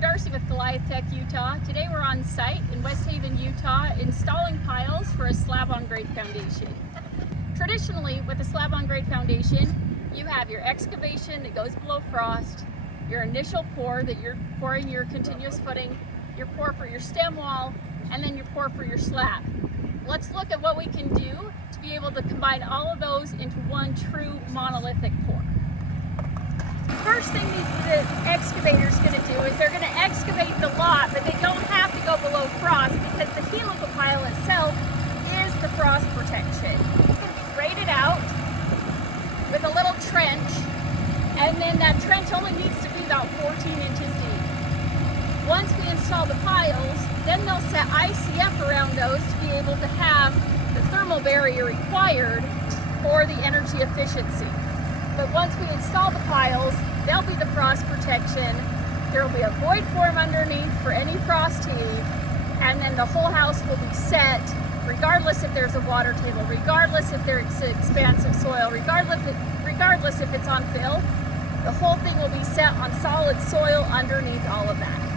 I'm Darcy with GoliathTech Utah. Today we're on site in West Haven, Utah, installing piles for a slab-on-grade foundation. Traditionally, with a slab-on-grade foundation, you have your excavation that goes below frost, your initial pour that you're pouring your continuous footing, your pour for your stem wall, and then your pour for your slab. Let's look at what we can do to be able to combine all of those into one true monolithic pour. First thing the excavator's going to do is they're going to excavate the lot, but they don't have to go below frost because the helical pile itself is the frost protection. It's going to be graded out with a little trench, and then that trench only needs to be about 14 inches deep. Once we install the piles, then they'll set ICF around those to be able to have the thermal barrier required for the energy efficiency. But once we install the piles, there'll be the frost protection, there will be a void form underneath for any frost heave, and then the whole house will be set, regardless if there's a water table, regardless if there's expansive soil, regardless if it's on fill. The whole thing will be set on solid soil underneath all of that.